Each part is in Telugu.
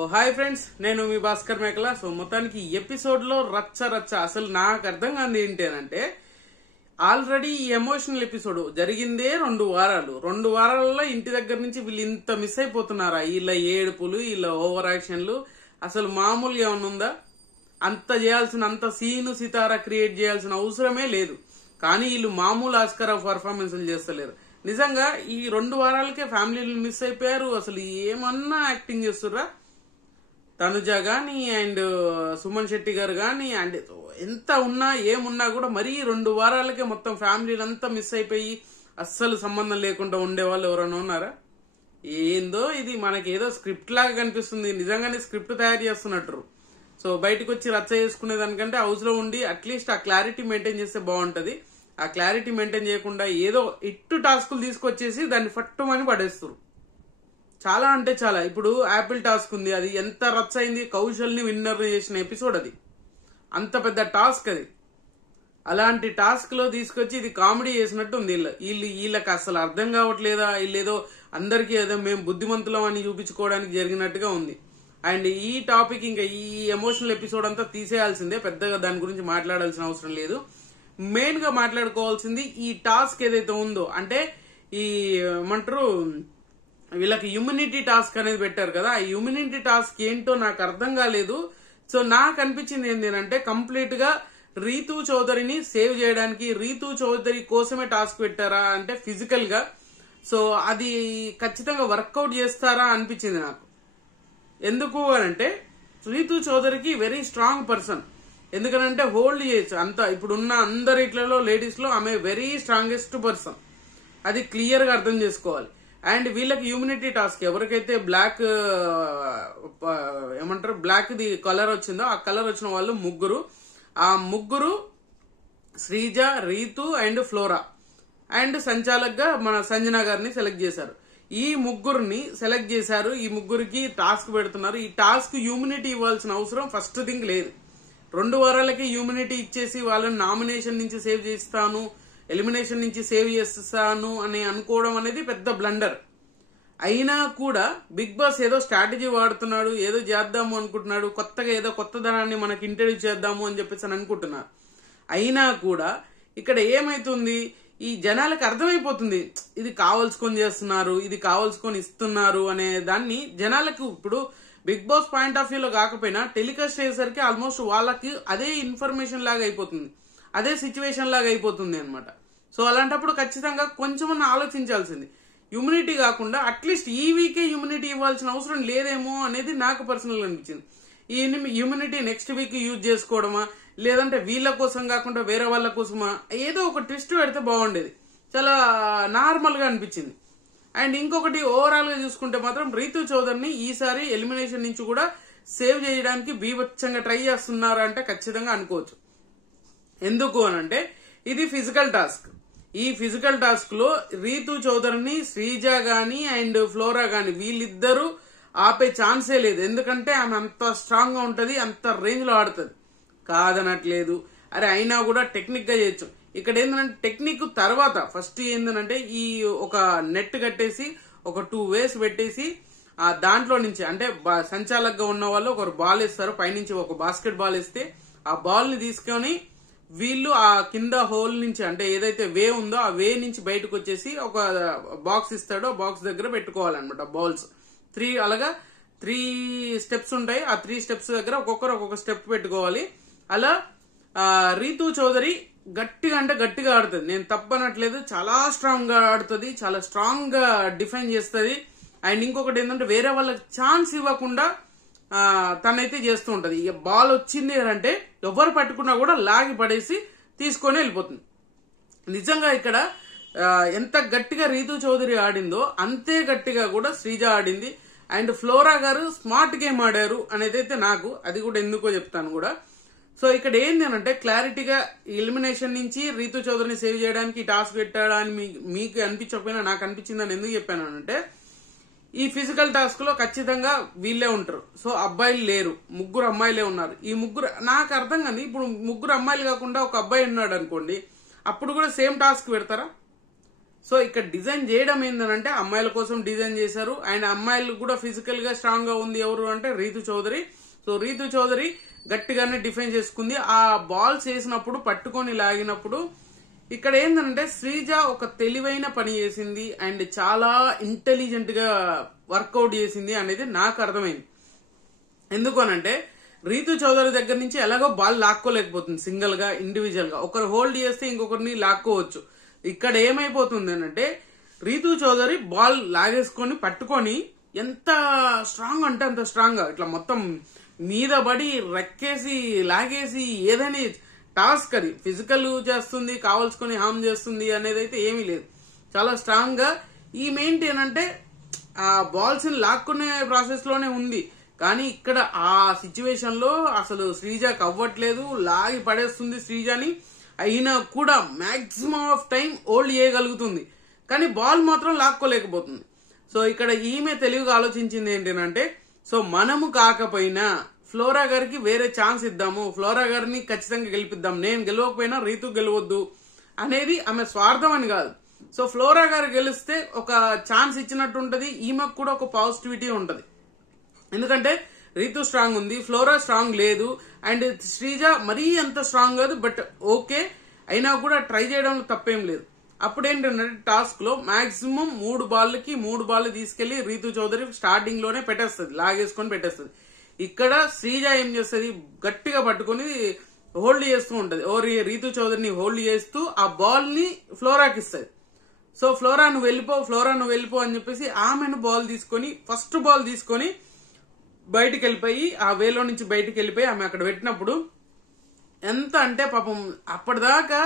హాయ్ ఫ్రెండ్స్, నేను మీ భాస్కర్ మేకల. సో మొత్తానికి ఎపిసోడ్ లో రచ్చ రచ్చ. అసలు నాకు అర్థం కాదు ఏంటంటే, ఆల్రెడీ ఈ ఎమోషనల్ ఎపిసోడ్ జరిగిందే 2 వారాలు. 2 వారాలలో ఇంటి దగ్గర నుంచి వీళ్ళు ఇంత మిస్ అయిపోతున్నారా? వీళ్ళ ఏడుపులు, వీళ్ళ ఓవర్ యాక్షన్లు అసలు మామూలుగా ఏమన్నా ఉందా? అంత చేయాల్సిన, అంత సీను సితారా క్రియేట్ చేయాల్సిన అవసరమే లేదు. కానీ వీళ్ళు మామూలు ఆస్కార్ పర్ఫార్మెన్స్ చేస్తలేరు. నిజంగా ఈ 2 వారాలకే ఫ్యామిలీలు మిస్ అయిపోయారు. అసలు ఏమన్నా యాక్టింగ్ చేస్తుర్రా? తనుజ గాని అండ్ సుమన్ శెట్టి గారు గాని అండ్ ఎంత ఉన్నా ఏమున్నా కూడా మరీ 2 వారాలకే మొత్తం ఫ్యామిలీలంతా మిస్ అయిపోయి అస్సలు సంబంధం లేకుండా ఉండేవాళ్ళు ఎవరైనా ఉన్నారా? ఏందో ఇది, మనకి ఏదో స్క్రిప్ట్ లాగా కనిపిస్తుంది. నిజంగానే స్క్రిప్ట్ తయారు చేస్తున్నట్టు. సో బయటకు వచ్చి రచ్చ చేసుకునే దానికంటే హౌస్ లో ఉండి అట్లీస్ట్ ఆ క్లారిటీ మెయింటైన్ చేస్తే బాగుంటది. ఆ క్లారిటీ మెయింటైన్ చేయకుండా ఏదో ఇట్టు టాస్కులు తీసుకొచ్చేసి దాన్ని ఫట్టుమని పడేస్తారు. చాలా అంటే చాలా. ఇప్పుడు యాపిల్ టాస్క్ ఉంది, అది ఎంత రచ్చ అయింది. కౌశల్ని విన్నర్ చేసిన ఎపిసోడ్ అది. అంత పెద్ద టాస్క్ అది. అలాంటి టాస్క్ లో తీసుకొచ్చి ఇది కామెడీ చేసినట్టు ఉంది. వీళ్ళకి అసలు అర్థం కావట్లేదా? వీళ్ళేదో అందరికీ ఏదో మేము బుద్ధిమంతులం అని చూపించుకోవడానికి జరిగినట్టుగా ఉంది. అండ్ ఈ టాపిక్ ఇంకా ఈ ఎమోషనల్ ఎపిసోడ్ అంతా తీసేయాల్సిందే. పెద్దగా దాని గురించి మాట్లాడాల్సిన అవసరం లేదు. మెయిన్ గా మాట్లాడుకోవాల్సింది ఈ టాస్క్ ఏదైతే ఉందో, అంటే ఈ ఏమంటారు, వీళ్ళకి ఇమ్యూనిటీ టాస్క్ అనేది పెట్టారు కదా. ఆ ఇమ్యూనిటీ టాస్క్ ఏంటో నాకు అర్థం కాలేదు. సో నాకు అనిపించింది ఏంటంటే, కంప్లీట్ గా రీతూ చౌదరిని సేవ్ చేయడానికి, రీతూ చౌదరి కోసమే టాస్క్ పెట్టారా అంటే ఫిజికల్ గా. సో అది ఖచ్చితంగా వర్కౌట్ చేస్తారా అనిపించింది నాకు. ఎందుకు అనంటే, రీతూ చౌదరికి వెరీ స్ట్రాంగ్ పర్సన్. ఎందుకనంటే హోల్డ్ చేయొచ్చు అంత. ఇప్పుడున్న అందరిట్లలో లేడీస్ లో ఆమె వెరీ స్ట్రాంగెస్ట్ పర్సన్. అది క్లియర్ గా అర్థం చేసుకోవాలి. అండ్ వీళ్ళకి ఇమ్యూనిటీ టాస్క్, ఎవరికైతే బ్లాక్ ఏమంటారు బ్లాక్ ది కలర్ వచ్చిందో, ఆ కలర్ వచ్చిన వాళ్ళు ముగ్గురు. ఆ ముగ్గురు Sreeja, Ritu and Flora. And సంచాలక్ గా మన సంజన గారిని సెలెక్ట్ చేశారు. ఈ ముగ్గురిని సెలెక్ట్ చేశారు. ఈ ముగ్గురికి టాస్క్ పెడుతున్నారు. ఈ టాస్క్ ఇమ్యూనిటీ ఇవ్వాల్సిన అవసరం ఫస్ట్ థింగ్ లేదు. 2 వారాలకి ఇమ్యూనిటీ ఇచ్చేసి వాళ్ళని నామినేషన్ నుంచి సేవ్ చేస్తాను, ఎలిమినేషన్ నుంచి సేవ్ చేస్తాను అని అనుకోవడం అనేది పెద్ద బ్లండర్. అయినా కూడా బిగ్ బాస్ ఏదో స్ట్రాటజీ వాడుతున్నాడు, ఏదో చేద్దాము అనుకుంటున్నాడు, కొత్తగా ఏదో కొత్తదనాన్ని మనకి ఇంట్రడ్యూస్ చేద్దాము అని చెప్పేసి అనుకుంటున్నారు. అయినా కూడా ఇక్కడ ఏమైతుంది, ఈ జనాలకు అర్థమైపోతుంది ఇది కావాల్సుకొని చేస్తున్నారు, ఇది కావాల్సుకొని ఇస్తున్నారు అనే దాన్ని జనాలకు. ఇప్పుడు బిగ్ బాస్ పాయింట్ ఆఫ్ వ్యూలో కాకపోయినా టెలికాస్ట్ అయ్యేసరికి ఆల్మోస్ట్ వాళ్ళకి అదే ఇన్ఫర్మేషన్ లాగా అయిపోతుంది, అదే సిచ్యువేషన్ లాగా అయిపోతుంది అనమాట. సో అలాంటప్పుడు ఖచ్చితంగా కొంచెమన్నా ఆలోచించాల్సింది. ఇమ్యూనిటీ కాకుండా అట్లీస్ట్ ఈ వీకే ఇమ్యూనిటీ ఇవ్వాల్సిన అవసరం లేదేమో అనేది నాకు పర్సనల్ గా అనిపించింది. ఈ ఇమ్యూనిటీ నెక్స్ట్ వీక్ యూజ్ చేసుకోవడమా, లేదంటే వీళ్ళ కోసం కాకుండా వేరే వాళ్ళ కోసమా, ఏదో ఒక ట్విస్ట్ పెడితే బాగుండేది. చాలా నార్మల్ గా అనిపించింది. అండ్ ఇంకొకటి, ఓవరాల్ గా చూసుకుంటే మాత్రం రీతూ చౌదరిని ఈసారి ఎలిమినేషన్ నుంచి కూడా సేవ్ చేయడానికి బీభత్సంగా ట్రై చేస్తున్నారా అంటే ఖచ్చితంగా అనుకోవచ్చు. ఎందుకు అనంటే ఇది ఫిజికల్ టాస్క్. ఈ ఫిజికల్ టాస్క్ లో రీతూ చౌదరిని శ్రీజ గాని అండ్ ఫ్లోరా గాని వీళ్ళిద్దరూ ఆపే ఛాన్సే లేదు. ఎందుకంటే ఆమె అంత స్ట్రాంగ్ గా ఉంటది, అంత రేంజ్ లో ఆడుతుంది, కాదనట్లేదు. అరే అయినా కూడా టెక్నిక్ గా చేయొచ్చు. ఇక్కడ ఏంటంటే టెక్నిక్ తర్వాత ఫస్ట్ ఏంటంటే ఈ ఒక నెట్ కట్టేసి ఒక 2 వేస్ పెట్టేసి ఆ దాంట్లో నుంచి, అంటే సంచాలక్ గా ఉన్న వాళ్ళు ఒకరు బాల్ ఇస్తారు, పైనుంచి ఒక బాస్కెట్ బాల్ ఇస్తే ఆ బాల్ ని తీసుకొని వీళ్ళు ఆ కింద హోల్ నుంచి, అంటే ఏదైతే వే ఉందో ఆ వే నుంచి బయటకు వచ్చేసి ఒక బాక్స్ ఇస్తాడో బాక్స్ దగ్గర పెట్టుకోవాలన్నమాట. బాల్స్ 3 అలాగా 3 స్టెప్స్ ఉంటాయి. ఆ 3 స్టెప్స్ దగ్గర ఒక్కొక్కరు ఒక్కొక్క స్టెప్ పెట్టుకోవాలి. అలా రీతూ చౌదరి గట్టిగా అంటే గట్టిగా ఆడుతుంది, నేను తప్పనట్లేదు. చాలా స్ట్రాంగ్ గా ఆడుతుంది, చాలా స్ట్రాంగ్ గా డిఫైన్ చేస్తుంది. అండ్ ఇంకొకటి ఏంటంటే వేరే వాళ్ళకి ఛాన్స్ ఇవ్వకుండా తనైతే చేస్తూ ఉంటది. ఇక బాల్ వచ్చింది అంటే ఎవరు పట్టుకున్నా కూడా లాగి పడేసి తీసుకొని వెళ్ళిపోతుంది. నిజంగా ఇక్కడ ఎంత గట్టిగా రీతూ చౌదరి ఆడిందో అంతే గట్టిగా కూడా శ్రీజ ఆడింది. అండ్ ఫ్లోరా గారు స్మార్ట్ గేమ్ ఆడారు అనేది అయితే నాకు, అది కూడా ఎందుకో చెప్తాను కూడా. సో ఇక్కడ ఏంది అంటే క్లారిటీగా ఎలిమినేషన్ నుంచి రీతూ చౌదరిని సేవ్ చేయడానికి టాస్క్ పెట్టాడా అని మీకు అనిపించకపోయినా నాకు అనిపించిందని ఎందుకు చెప్పాను అంటే, ఈ ఫిజికల్ టాస్క్ లో ఖచ్చితంగా వీళ్ళే ఉంటారు. సో అబ్బాయిలు లేరు, 3 అమ్మాయిలే ఉన్నారు. ఈ 3 నాకు అర్థం కాదు. ఇప్పుడు 3 అమ్మాయిలు కాకుండా ఒక అబ్బాయి ఉన్నాడు అనుకోండి, అప్పుడు కూడా సేమ్ టాస్క్ పెడతారా? సో ఇక్కడ డిజైన్ చేయడం ఏంటంటే అమ్మాయిల కోసం డిజైన్ చేశారు. అండ్ అమ్మాయిలు కూడా ఫిజికల్ గా స్ట్రాంగ్ గా ఉంది ఎవరు అంటే రీతు చౌదరి. సో రీతు చౌదరి గట్టిగానే డిఫెన్స్ చేసుకుంది. ఆ బాల్స్ వేసినప్పుడు పట్టుకొని లాగినప్పుడు ఇక్కడ ఏంటంటే శ్రీజ ఒక తెలివైన పని చేసింది అండ్ చాలా ఇంటెలిజెంట్ గా వర్కౌట్ చేసింది అనేది నాకు అర్థమైంది. ఎందుకు అనంటే రీతు చౌదరి దగ్గర నుంచి ఎలాగో బాల్ లాక్కోలేకపోతుంది సింగిల్ గా, ఇండివిజువల్ గా. ఒకరు హోల్డ్ చేస్తే ఇంకొకరిని లాక్కోవచ్చు. ఇక్కడ ఏమైపోతుంది అంటే రీతు చౌదరి బాల్ లాగేసుకొని పట్టుకొని ఎంత స్ట్రాంగ్ అంటే అంత స్ట్రాంగ్ గా ఇట్లా మొత్తం మీద పడి రెక్కేసి లాగేసి ఏదైనా టాస్క్ అది ఫిజికల్ చేస్తుంది, కావాల్సుకొని హామ్ చేస్తుంది అనేది అయితే ఏమీ లేదు. చాలా స్ట్రాంగ్ గా ఈ మెయిన్ ఏంటంటే ఆ బాల్స్ ని లాక్కునే ప్రాసెస్ లోనే ఉంది. కానీ ఇక్కడ ఆ సిచ్యువేషన్ లో అసలు శ్రీజకి అవ్వట్లేదు, లాగి పడేస్తుంది శ్రీజని. అయినా కూడా మాక్సిమం ఆఫ్ టైం హోల్డ్ చేయగలుగుతుంది, కానీ బాల్ మాత్రం లాక్కోలేకపోతుంది. సో ఇక్కడ ఈమె తెలివిగా ఆలోచించింది ఏంటంటే సో మనము కాకపోయినా ఫ్లోరా గారికి వేరే ఛాన్స్ ఇద్దాము, ఫ్లోరా గారిని ఖచ్చితంగా గెలిపిద్దాం, నేను గెలవకపోయినా రీతు గెలవద్దు అనేది ఆమె స్వార్థం అని కాదు. సో ఫ్లోరా గారు గెలిస్తే ఒక ఛాన్స్ ఇచ్చినట్టు ఉంటది, ఈమెకు కూడా ఒక పాజిటివిటీ ఉంటది. ఎందుకంటే రీతు స్ట్రాంగ్ ఉంది, ఫ్లోరా స్ట్రాంగ్ లేదు, అండ్ శ్రీజ మరీ అంత స్ట్రాంగ్ కాదు, బట్ ఓకే అయినా కూడా ట్రై చేయడంలో తప్పేం లేదు. అప్పుడు ఏంటంటే టాస్క్ లో మాక్సిమం 3 బాళ్ళకి 3 బాల్ తీసుకెళ్లి రీతు చౌదరి స్టార్టింగ్ లోనే పెట్టేస్తుంది, లాగేసుకొని పెట్టేస్తుంది. ఇక్కడ శ్రీజ ఏం చేస్తుంది, గట్టిగా పట్టుకుని హోల్డ్ చేస్తూ ఉంటది. రీతు చౌదరిని హోల్డ్ చేస్తూ ఆ బాల్ ని ఫ్లోరాకి ఇస్తుంది. సో ఫ్లోరా నువ్వు వెళ్ళిపో అని చెప్పేసి ఆమెను బాల్ తీసుకొని ఫస్ట్ బాల్ తీసుకొని బయటికి వెళ్ళిపోయి ఆ వేలో నుంచి బయటికి వెళ్ళిపోయి ఆమె అక్కడ పెట్టినప్పుడు ఎంత అంటే పాపం అప్పటిదాకా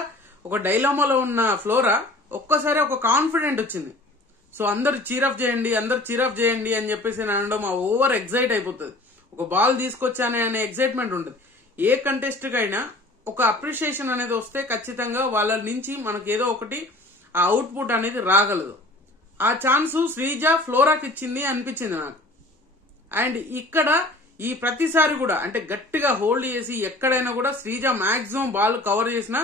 ఒక డైలామాలో ఉన్న ఫ్లోరా ఒక్కసారి ఒక కాన్ఫిడెంట్ వచ్చింది. సో అందరు చీరఫ్ చేయండి అని చెప్పేసి అనడం ఆ ఓవర్ ఎగ్జైట్ అయిపోతుంది. ఒక బాల్ తీసుకొచ్చానే అనే ఎగ్జైట్మెంట్ ఉంటుంది. ఏ కంటెస్ట్ కైనా ఒక అప్రిషియేషన్ అనేది వస్తే ఖచ్చితంగా వాళ్ళ నుంచి మనకు ఏదో ఒకటి ఆ అవుట్పుట్ అనేది రాగలదు. ఆ ఛాన్స్ శ్రీజ ఫ్లోరాకి ఇచ్చింది అనిపించింది నాకు. అండ్ ఇక్కడ ఈ ప్రతిసారి కూడా అంటే గట్టిగా హోల్డ్ చేసి ఎక్కడైనా కూడా శ్రీజ మాక్సిమం బాల్ కవర్ చేసినా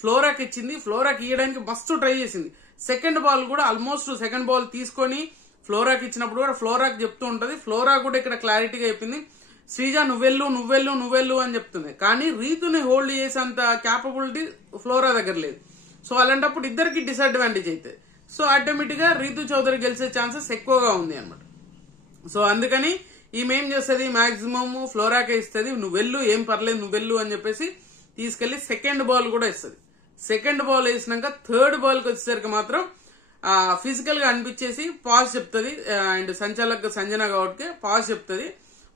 ఫ్లోరాకి ఇచ్చింది. ఫ్లోరాకి ఇవ్వడానికి మస్తు ట్రై చేసింది. సెకండ్ బాల్ కూడా ఆల్మోస్ట్ సెకండ్ బాల్ తీసుకొని ఫ్లోరాకి ఇచ్చినప్పుడు కూడా ఫ్లోరాకి చెప్తూ ఉంటది. ఫ్లోరా కూడా ఇక్కడ క్లారిటీగా చెప్పింది, శ్రీజ నువ్వెళ్ళు అని చెప్తుంది. కానీ రీతుని హోల్డ్ చేసేంత క్యాపబిలిటీ ఫ్లోరా దగ్గర లేదు. సో అలాంటప్పుడు ఇద్దరికి డిసడ్వాంటేజ్ అవుతుంది. సో ఆటోమేటిక్ గా రీతు చౌదరి గెలిచే ఛాన్సెస్ ఎక్కువగా ఉంది అనమాట. సో అందుకని ఈమె ఏం చేస్తుంది, మాక్సిమం ఫ్లోరాకే ఇస్తుంది, ఏం పర్లేదు నువ్వెళ్ళు అని చెప్పేసి తీసుకెళ్లి సెకండ్ బాల్ కూడా ఇస్తుంది. సెకండ్ బాల్ వేసినాక థర్డ్ బాల్ కి వచ్చేసరికి మాత్రం ఫిజికల్ గా అనిపించేసి పాస్ చెప్తుంది. అండ్ సంచాలక్ సంజన గౌడ్కి పాస్ చెప్తుంది.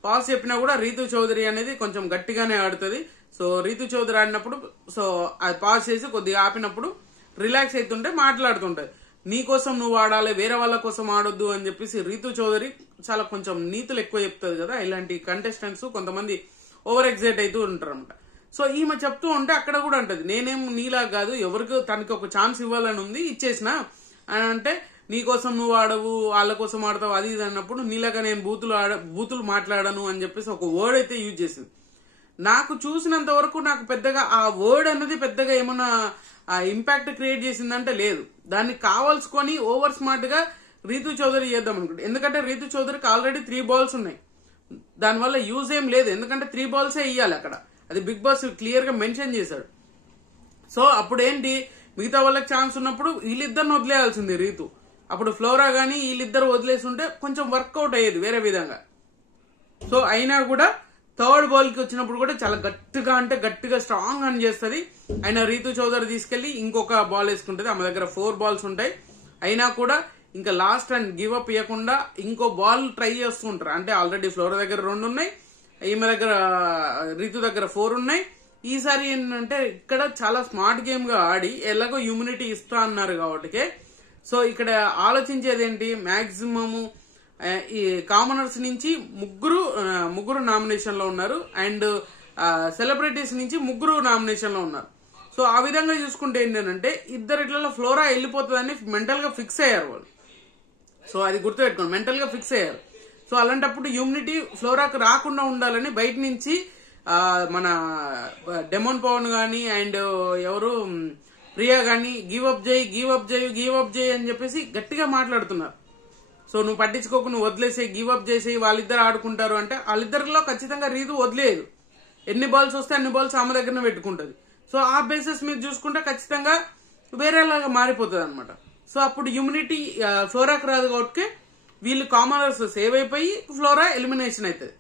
పాస్ చెప్పినా కూడా రీతు చౌదరి అనేది కొంచెం గట్టిగానే ఆడుతుంది. సో రీతు చౌదరి ఆడినప్పుడు సో అది పాస్ చేసి కొద్దిగా ఆపినప్పుడు రిలాక్స్ అవుతుంటే మాట్లాడుతుంటది, నీ కోసం నువ్వు ఆడాలి, వేరే వాళ్ళ కోసం ఆడొద్దు అని చెప్పేసి రీతు చౌదరి చాలా కొంచెం నీతులు ఎక్కువ చెప్తుంది కదా. ఇలాంటి కంటెస్టెంట్స్ కొంతమంది ఓవర్ ఎగ్జైట్ అవుతూ ఉంటారు అనమాట. సో ఈమె చెప్తూ ఉంటే అక్కడ కూడా ఉంటది, నేనేం నీలా కాదు, ఎవరికి తనకి ఒక ఛాన్స్ ఇవ్వాలని ఉంది, ఇచ్చేసిన అని అంటే నీ కోసం నువ్వు ఆడవు, వాళ్ళ కోసం ఆడతావు అది ఇది అన్నప్పుడు నీలాగా నేను బూతులు మాట్లాడను అని చెప్పేసి ఒక వర్డ్ అయితే యూజ్ చేసింది. నాకు చూసినంత వరకు నాకు పెద్దగా ఆ వర్డ్ అనేది పెద్దగా ఏమన్నా ఇంపాక్ట్ క్రియేట్ చేసిందంటే లేదు. దాన్ని కావాల్సుకొని ఓవర్ స్మార్ట్ గా రీతు చౌదరి చేద్దాం అనుకుంటే, ఎందుకంటే రీతు చౌదరికి ఆల్రెడీ 3 బాల్స్ ఉన్నాయి, దానివల్ల యూజ్ ఏం లేదు. ఎందుకంటే 3 బాల్సే ఇయ్యాలి అక్కడ, అది బిగ్ బాస్ క్లియర్ గా మెన్షన్ చేశాడు. సో అప్పుడు ఏంటి, మిగతా వాళ్ళకి ఛాన్స్ ఉన్నప్పుడు వీళ్ళిద్దరిని వదిలేయాల్సింది రీతు. అప్పుడు ఫ్లోరా గానీ వీళ్ళిద్దరు వదిలేసి ఉంటే కొంచెం వర్కౌట్ అయ్యేది వేరే విధంగా. సో అయినా కూడా థర్డ్ బాల్ కి వచ్చినప్పుడు కూడా చాలా గట్టిగా స్ట్రాంగ్ అని చేస్తుంది. అయినా రీతు చౌదరి తీసుకెళ్లి ఇంకొక బాల్ వేసుకుంటది. ఆమె దగ్గర 4 బాల్స్ ఉంటాయి. అయినా కూడా ఇంకా లాస్ట్ అండ్ గివ్ అప్ ఇవ్వకుండా ఇంకో బాల్ ట్రై చేస్తూ ఉంటారు. అంటే ఆల్రెడీ ఫ్లోరా దగ్గర 2 ఉన్నాయి, ఈమె దగ్గర రీతు దగ్గర 4 ఉన్నాయి. ఈసారి ఏంటంటే ఇక్కడ చాలా స్మార్ట్ గేమ్ గా ఆడి ఎలాగో ఇమ్యూనిటీ ఇస్తా అన్నారు కాబట్టి సో ఇక్కడ ఆలోచించేది ఏంటి, మాక్సిమము ఈ కామనర్స్ నుంచి ముగ్గురు నామినేషన్ లో ఉన్నారు, అండ్ సెలబ్రిటీస్ నుంచి 3 నామినేషన్ లో ఉన్నారు. సో ఆ విధంగా చూసుకుంటే ఏంటంటే ఇట్లలో ఫ్లోరా వెళ్ళిపోతుందని మెంటల్ గా ఫిక్స్ అయ్యారు వాళ్ళు. సో అది గుర్తుపెట్టుకోండి, మెంటల్ గా ఫిక్స్ అయ్యారు. సో అలాంటప్పుడు ఇమ్యూనిటీ ఫ్లోరాకు రాకుండా ఉండాలని బయట నుంచి మన డెమోన్ పవన్ గానీ అండ్ ఎవరు ప్రియా గాని గివ్ అప్ చేయి అని చెప్పేసి గట్టిగా మాట్లాడుతున్నారు. సో నువ్వు పట్టించుకోకు, నువ్వు వదిలేసేయి, గివ్ అప్ చేసేయి, వాళ్ళిద్దరు ఆడుకుంటారు అంటే వాళ్ళిద్దరిలో ఖచ్చితంగా రీతు వదిలేదు. ఎన్ని బాల్స్ వస్తే అన్ని బాల్స్ ఆమె దగ్గరనే పెట్టుకుంటది. సో ఆ బేసిస్ మీద చూసుకుంటే ఖచ్చితంగా వేరేలాగా మారిపోతుంది అనమాట. సో అప్పుడు ఇమ్యూనిటీ ఫ్లోరాకి రాదు కాబట్టి వీళ్ళు కామనర్స్ సేవ్ అయిపోయి ఫ్లోరా ఎలిమినేషన్ అవుతుంది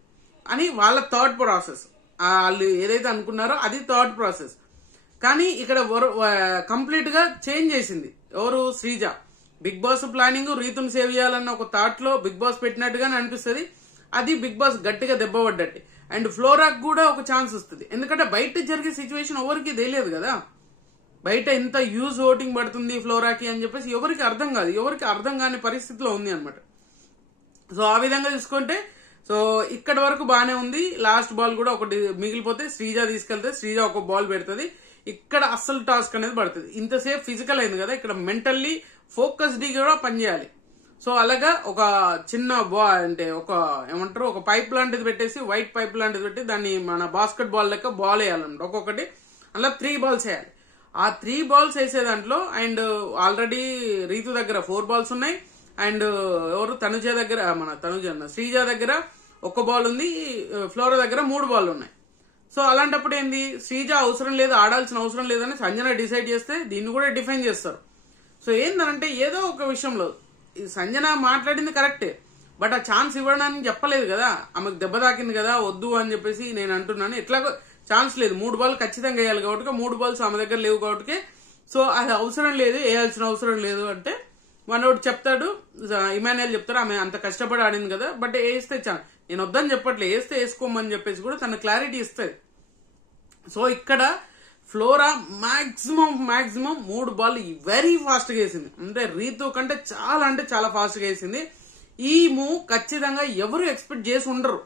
అని వాళ్ళ థర్డ్ ప్రాసెస్. వాళ్ళు ఏదైతే అనుకున్నారో అది థర్డ్ ప్రాసెస్. కానీ ఇక్కడ కంప్లీట్ గా చేంజ్ చేసింది ఎవరు? శ్రీజ. బిగ్ బాస్ ప్లానింగ్ రీతుని సేవ్ చేయాలన్న ఒక థాట్ లో బిగ్ బాస్ పెట్టినట్టుగానే అనిపిస్తుంది. అది బిగ్ బాస్ గట్టిగా దెబ్బపడ్డట్టు. అండ్ ఫ్లోరాకి కూడా ఒక ఛాన్స్ వస్తుంది. ఎందుకంటే బయట జరిగే సిచ్యువేషన్ ఎవరికి తెలియదు కదా, బయట ఎంత యూజ్ ఓటింగ్ పడుతుంది ఫ్లోరాకి అని చెప్పేసి ఎవరికి అర్థం కాదు, ఎవరికి అర్థం కాని పరిస్థితిలో ఉంది అనమాట. సో ఆ విధంగా చూసుకుంటే సో ఇక్కడ వరకు బానే ఉంది. లాస్ట్ బాల్ కూడా ఒకటి మిగిలిపోతే శ్రీజ తీసుకెళ్తే శ్రీజ ఒక బాల్ పెడుతుంది. ఇక్కడ అస్సలు టాస్క్ అనేది పడుతుంది. ఇంతసేపు ఫిజికల్ అయింది కదా, ఇక్కడ మెంటల్లీ ఫోకస్డ్ కూడా పనిచేయాలి. సో అలాగా ఒక చిన్న అంటే ఒక ఏమంటారు ఒక పైప్ లాంటిది పెట్టేసి, వైట్ పైప్ లాంటిది పెట్టి దాన్ని మన బాస్కెట్ బాల్ లెక్క బాల్ వేయాలన్నమాట. ఒక్కొక్కటి అలా 3 బాల్స్ వేయాలి. ఆ 3 బాల్స్ వేసే దాంట్లో అండ్ ఆల్రెడీ రీతు దగ్గర 4 బాల్స్ ఉన్నాయి. అండ్ ఎవరు తనుజ దగ్గర శ్రీజ దగ్గర 1 బాల్ ఉంది, ఫ్లోరా దగ్గర 3 బాల్ ఉన్నాయి. సో అలాంటప్పుడు ఏంది, శ్రీజ అవసరం లేదు, ఆడాల్సిన అవసరం లేదని సంజన డిసైడ్ చేస్తే దీన్ని కూడా డిఫైన్ చేస్తారు. సో ఏందనంటే ఏదో ఒక విషయంలో సంజన మాట్లాడింది కరెక్టే, బట్ ఆ ఛాన్స్ ఇవ్వడానికి చెప్పలేదు కదా, ఆమెకు దెబ్బ తాకింది కదా వద్దు అని చెప్పేసి నేను అంటున్నాను. ఎట్లాగో ఛాన్స్ లేదు, 3 బాల్ ఖచ్చితంగా వేయాలి కాబట్టి 3 బాల్స్ ఆమె దగ్గర లేవు కాబట్టి సో అది అవసరం లేదు, వేయాల్సిన అవసరం లేదు అంటే మనోడు చెప్తాడు, ఇమాన్యుయల్ చెప్తాడు ఆమె అంత కష్టపడి ఆడింది కదా, బట్ వేస్తే నేను వద్దని చెప్పట్లేదు, వేస్తే వేసుకోమని చెప్పేసి కూడా తన క్లారిటీ ఇస్తుంది. సో ఇక్కడ flora maximum 3 ball very fast గా వేసింది. అంటే రీతు కంటే చాలా ఫాస్ట్ గా వేసింది. ఈ మూవ్ ఖచ్చితంగా ఎవరు ఎక్స్పెక్ట్ చేసి ఉండరు,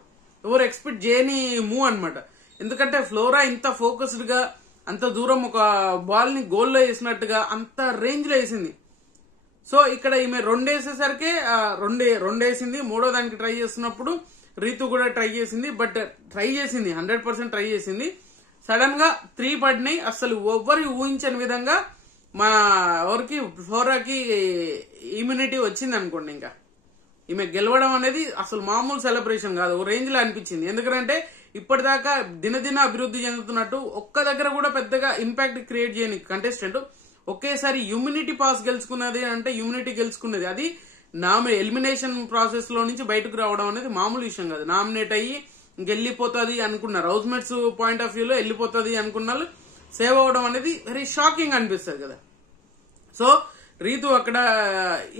ఎవరు ఎక్స్పెక్ట్ చేయని మూవ్ అనమాట. ఎందుకంటే ఫ్లోరా ఇంత ఫోకస్డ్ గా అంత దూరం ఒక బాల్ ని గోల్లో వేసినట్టుగా అంత రేంజ్ లో వేసింది. సో ఇక్కడ ఈమె 2 వేసేసరికి 2 వేసింది. 3వ దానికి ట్రై చేస్తున్నప్పుడు రీతు కూడా ట్రై చేసింది, బట్ ట్రై చేసింది 100% ట్రై చేసింది. సడన్ గా 3 పడినాయి. అసలు ఎవ్వరి ఊహించని విధంగా మా ఎవరికి ఫ్లోరాకి ఇమ్యూనిటీ వచ్చింది అనుకోండి. ఇంకా ఈమె గెలవడం అనేది అసలు మామూలు సెలబ్రేషన్ కాదు, ఓ రేంజ్ లో అనిపించింది. ఎందుకంటే ఇప్పటిదాకా దినదిన అభివృద్ధి చెందుతున్నట్టు ఒక్క దగ్గర కూడా పెద్దగా ఇంపాక్ట్ క్రియేట్ చేయని కంటెస్టెంట్ ఒకేసారి ఇమ్యూనిటీ పాస్ గెలుచుకున్నది అంటే ఇమ్యూనిటీ గెలుచుకున్నది. అది ఎలిమినేషన్ ప్రాసెస్ లో నుంచి బయటకు రావడం అనేది మామూలు విషయం కాదు. నామినేట్ అయ్యి ఇంకెళ్ళిపోతుంది అనుకున్నారు, హౌస్ మేట్స్ పాయింట్ ఆఫ్ వ్యూలో వెళ్ళిపోతుంది అనుకున్నారు, సేవ్ అవడం అనేది వెరీ షాకింగ్ అనిపిస్తుంది కదా. సో రీతు అక్కడ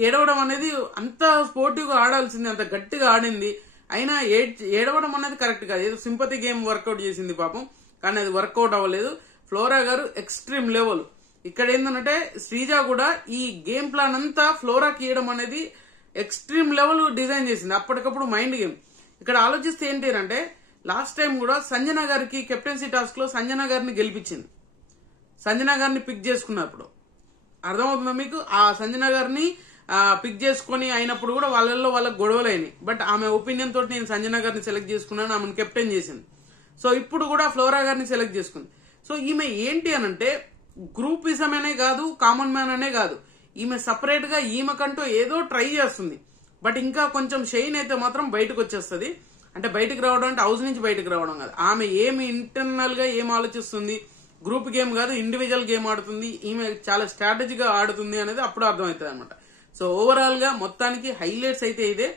ఏడవడం అనేది అంత స్పోర్టివ్ గా ఆడాల్సింది, అంత గట్టిగా ఆడింది. అయినా ఏడవడం అనేది కరెక్ట్ కాదు, ఏదో సింపతి గేమ్ వర్కౌట్ చేసింది పాపం, కానీ అది వర్కౌట్ అవ్వలేదు. ఫ్లోరా గారు ఎక్స్ట్రీమ్ లెవెల్. ఇక్కడ ఏంటంటే శ్రీజ కూడా ఈ గేమ్ ప్లాన్ అంతా ఫ్లోరాకి ఇవ్వడం అనేది ఎక్స్ట్రీమ్ లెవెల్ డిజైన్ చేసింది, అప్పటికప్పుడు మైండ్ గేమ్. ఇక్కడ ఆలోచిస్తే ఏంటి అంటే లాస్ట్ టైం కూడా సంజన గారికి కెప్టెన్సీ టాస్క్ లో సంజన గారిని గెలిపించింది, సంజన గారిని పిక్ చేసుకున్నప్పుడు అర్థమవుతుందా మీకు? ఆ సంజన గారిని పిక్ చేసుకుని అయినప్పుడు కూడా వాళ్ళకు గొడవలు అయినాయి, బట్ ఆమె ఒపీనియన్ తోటి నేను సంజన గారిని సెలెక్ట్ చేసుకున్నాను, ఆమెను కెప్టెన్ చేసింది. సో ఇప్పుడు కూడా ఫ్లోరా గారిని సెలెక్ట్ చేసుకుంది. సో ఈమె ఏంటి అనంటే గ్రూపిజం అనే కాదు, కామన్ మ్యాన్ అనే కాదు, ఈమె సపరేట్ గా ఈమెకంటూ ఏదో ట్రై చేస్తుంది. బట్ ఇంకా కొంచెం షైన్ అయితే మాత్రం బయటకు వచ్చేస్తుంది. అంటే బయటకు రావడం అంటే హౌస్ నుంచి బయటకు రావడం కాదు, ఆమె ఏమి ఇంటర్నల్ గా ఏం ఆలోచిస్తుంది, గ్రూప్ గేమ్ కాదు ఇండివిజువల్ గేమ్ ఆడుతుంది, ఈమె చాలా స్ట్రాటజీగా ఆడుతుంది అనేది అప్పుడు అర్థమవుతుంది అనమాట. సో ఓవరాల్ గా మొత్తానికి హైలైట్స్ అయితే ఇదే,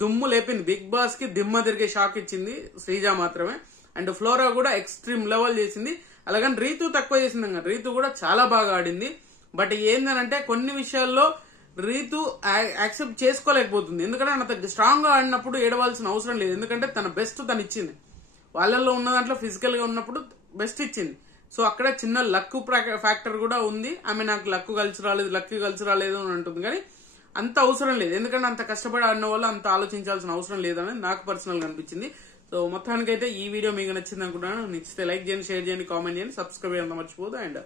దుమ్ము లేపింది. బిగ్ బాస్ కి దిమ్మ తిరిగే షాక్ ఇచ్చింది శ్రీజ మాత్రమే. అండ్ ఫ్లోరా కూడా ఎక్స్ట్రీమ్ లెవెల్ చేసింది. అలాగని రీతు తక్కువ చేసింది కదా, రీతు కూడా చాలా బాగా ఆడింది. బట్ ఏందనంటే కొన్ని విషయాల్లో రీతు యాక్సెప్ట్ చేసుకోలేకపోతుంది. ఎందుకంటే అంత స్ట్రాంగ్ గా ఆడినప్పుడు ఏడవలసిన అవసరం లేదు, ఎందుకంటే తన బెస్ట్ తను ఇచ్చింది. వాళ్ళల్లో ఉన్న దాంట్లో ఫిజికల్ గా ఉన్నప్పుడు బెస్ట్ ఇచ్చింది. సో అక్కడ చిన్న లక్ ఫ్యాక్టర్ కూడా ఉంది. ఆమె నాకు లక్ కలిసి రాలేదు అని అంటుంది, కానీ అంత అవసరం లేదు. ఎందుకంటే అంత కష్టపడి ఆడిన వాళ్ళు అంత ఆలోచించాల్సిన అవసరం లేదని నాకు పర్సనల్ గా అనిపించింది. సో మొత్తానికైతే ఈ వీడియో మీకు నచ్చింది అనుకుంటున్నాను. నచ్చితే లైక్ చేయండి, షేర్ చేయండి, కామెంట్ చేయండి, సబ్స్క్రైబ్ చేయండి మర్చిపోదు. అండ్